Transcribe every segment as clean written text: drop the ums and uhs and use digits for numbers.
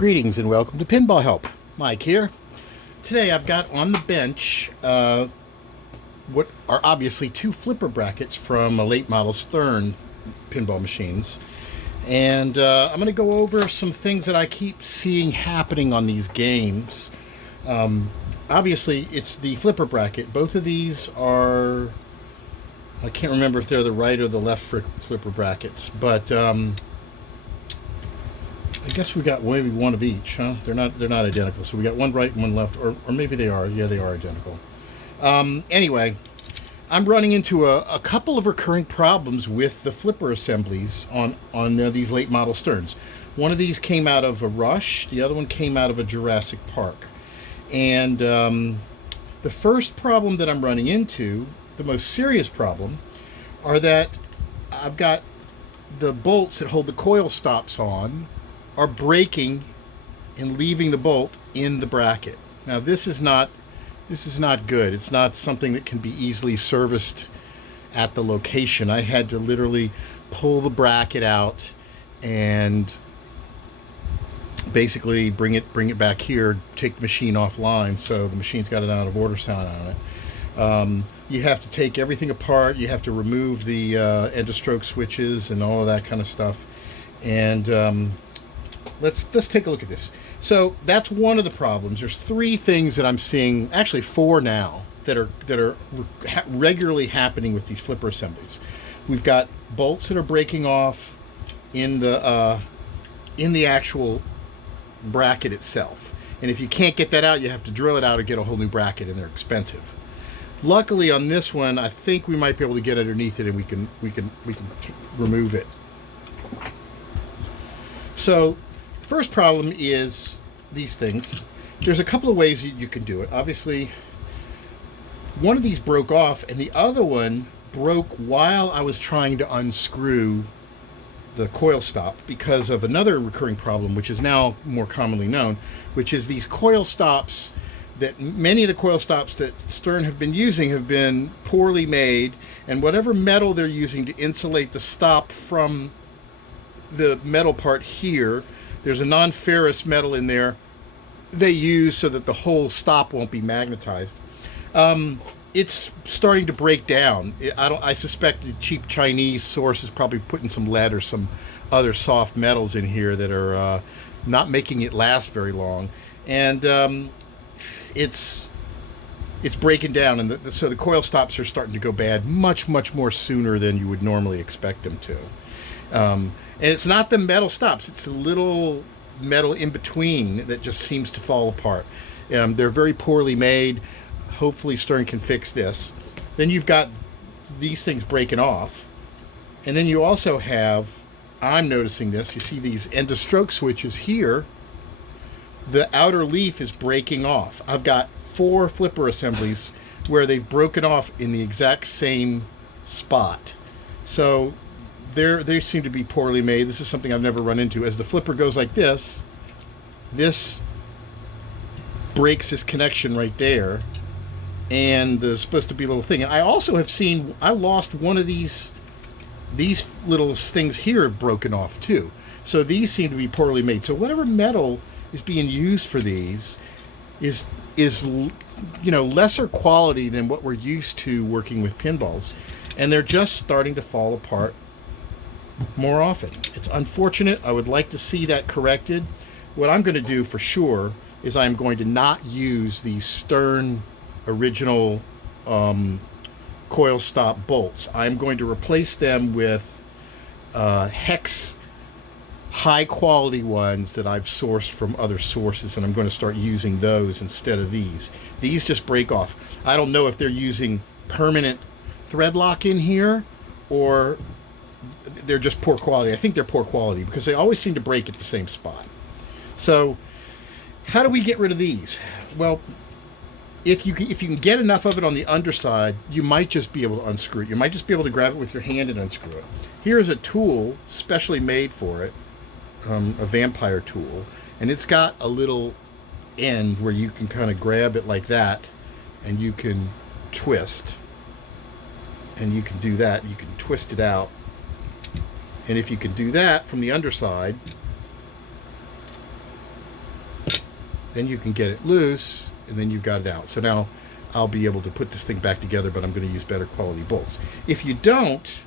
Greetings and welcome to Pinball Help. Mike here. Today I've got on the bench what are obviously two flipper brackets from a late model Stern pinball machines. And I'm going to go over some things that I keep seeing happening on these games. Obviously it's the flipper bracket. Both of these are, I can't remember if they're the right or the left flipper brackets, but I guess we got maybe one of each, huh? They're not identical. So we got one right and one left, or maybe they are. Yeah, they are identical. Anyway, I'm running into a couple of recurring problems with the flipper assemblies on these late model Sterns. One of these came out of a Rush. The other one came out of a Jurassic Park. And the first problem that I'm running into, the most serious problem, are that I've got the bolts that hold the coil stops on are breaking and leaving the bolt in the bracket. Now this is not good. It's not something that can be easily serviced at the location. I had to literally pull the bracket out and basically bring it back here, take the machine offline, so the machine's got an out of order sound on it. You have to take everything apart. You have to remove the end of stroke switches and all of that kind of stuff. And let's take a look at this. So that's one of the problems. There's three things that I'm seeing, actually four now, that are regularly happening with these flipper assemblies. We've got bolts that are breaking off in the actual bracket itself, and if you can't get that out, you have to drill it out or get a whole new bracket, and they're expensive. Luckily on this one, I think we might be able to get underneath it, and we can remove it. So first problem is these things. There's a couple of ways you can do it. Obviously, one of these broke off, and the other one broke while I was trying to unscrew the coil stop because of another recurring problem, which is now more commonly known, which is these coil stops. That many of the coil stops that Stern have been using have been poorly made, and whatever metal they're using to insulate the stop from the metal part here, there's a non-ferrous metal in there they use so that the whole stop won't be magnetized. It's starting to break down. I suspect the cheap Chinese source is probably putting some lead or some other soft metals in here that are not making it last very long. And it's breaking down, and so the coil stops are starting to go bad much more sooner than you would normally expect them to. And it's not the metal stops, it's the little metal in between that just seems to fall apart. They're very poorly made. Hopefully Stern can fix this. Then you've got these things breaking off. And then you also have, I'm noticing this, you see these end of stroke switches here. The outer leaf is breaking off. I've got 4 flipper assemblies where they've broken off in the exact same spot. So they seem to be poorly made. This is something I've never run into. As the flipper goes like this breaks this connection right there, and there's supposed to be a little thing. And I also have seen, I lost one of these little things here have broken off too. So these seem to be poorly made. So whatever metal is being used for these is lesser quality than what we're used to working with pinballs, and they're just starting to fall apart more often. It's unfortunate. I would like to see that corrected. What I'm going to do for sure is I'm going to not use these Stern original coil stop bolts. I'm going to replace them with hex high quality ones that I've sourced from other sources, and I'm going to start using those instead of these. These just break off. I don't know if they're using permanent thread lock in here or they're just poor quality. I think they're poor quality because they always seem to break at the same spot. So how do we get rid of these? Well, if you can get enough of it on the underside, you might just be able to unscrew it. You might just be able to grab it with your hand and unscrew it. Here's a tool specially made for it, a vampire tool, and it's got a little end where you can kind of grab it like that, and you can twist, and you can do that. You can twist it out. And if you can do that from the underside, then you can get it loose, and then you've got it out. So now I'll be able to put this thing back together, but I'm going to use better quality bolts. If you don't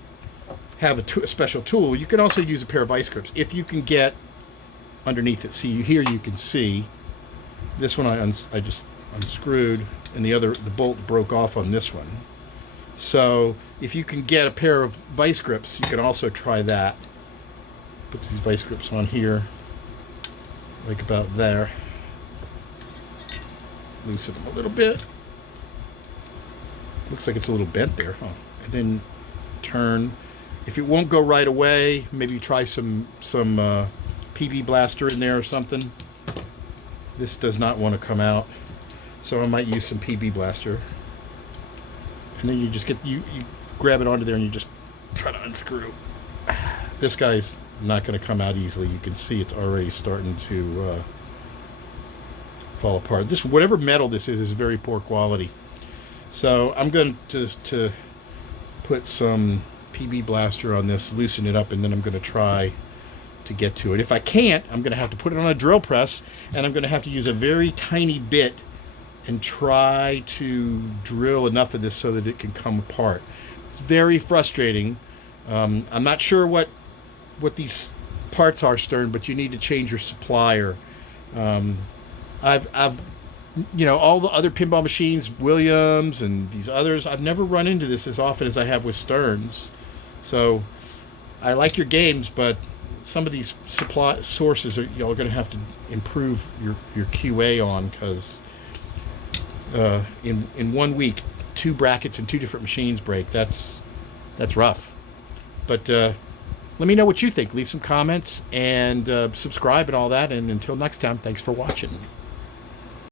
have a special tool, you can also use a pair of vice grips. If you can get underneath it. See, here you can see this one I just unscrewed, and the bolt broke off on this one. So if you can get a pair of vice grips, you can also try that. Put these vice grips on here, like about there. Loosen them a little bit. Looks like it's a little bent there, huh? And then turn. If it won't go right away, maybe try some PB blaster in there or something. This does not want to come out, so I might use some PB blaster. And then you just get you grab it onto there and you just try to unscrew. This guy's not going to come out easily. You can see it's already starting to fall apart. This, whatever metal this is very poor quality. So I'm going to put some PB blaster on this, loosen it up, and then I'm going to try to get to it. If I can't, I'm going to have to put it on a drill press, and I'm going to have to use a very tiny bit and try to drill enough of this so that it can come apart. It's very frustrating. I'm not sure what these parts are, Stern, but you need to change your supplier. I've all the other pinball machines, Williams and these others, I've never run into this as often as I have with Stearns. So I like your games, but some of these supply sources y'all going to have to improve your QA on, because in 1 week, 2 brackets and 2 different machines break. That's rough. But let me know what you think. Leave some comments and subscribe and all that. And until next time, thanks for watching.